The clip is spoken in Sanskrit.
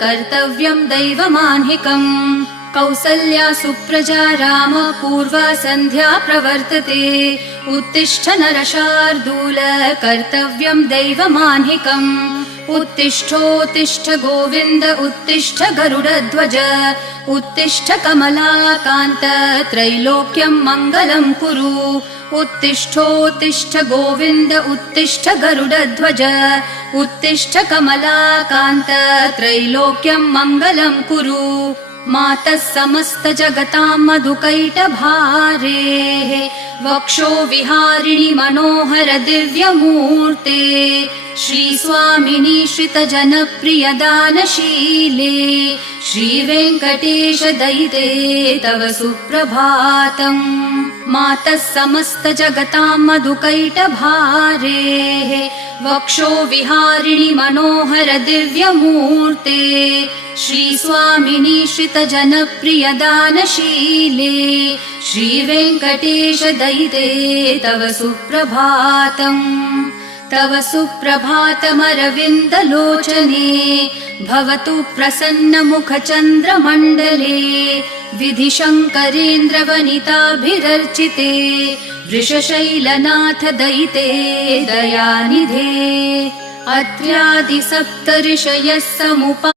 कर्तव्यम् दैवमाह्निकम् कौसल्या सुप्रजा राम पूर्वा सन्ध्या प्रवर्तते उत्तिष्ठ नरशार्दूल कर्तव्यम् दैवमाह्निकम् उत्तिष्ठोत्तिष्ठ गोविन्द उत्तिष्ठ गरुडध्वज उत्तिष्ठ कमलाकान्त त्रैलोक्यम् मङ्गलम् कुरु उत्तिष्ठोत्तिष्ठ गोविन्द उत्तिष्ठ गरुडध्वज उत्तिष्ठ कमलाकान्त त्रैलोक्यम् मङ्गलम् कुरु मातः समस्त जगताम् मधुकैटभारेः वक्षो विहारिणि मनोहर दिव्यमूर्ते श्रीस्वामिनि श्रितजनप्रिय दानशीले श्रीवेङ्कटेश दयिते तव सुप्रभातम् मातः समस्त जगताम् मधुकैटभारेः वक्षो विहारिणि मनोहर दिव्यमूर्ते श्रीस्वामिनि श्रितजनप्रिय दानशीले श्रीवेङ्कटेश दयिते तव सुप्रभातम् तव सुप्रभातमरविन्दलोचने भवतु प्रसन्नमुखचन्द्रमण्डले विधिशङ्करेन्द्रवनिताभिरर्चिते वृषशैलनाथ दयिते दयानिधे अत्र्यादि सप्तऋषयः समुपा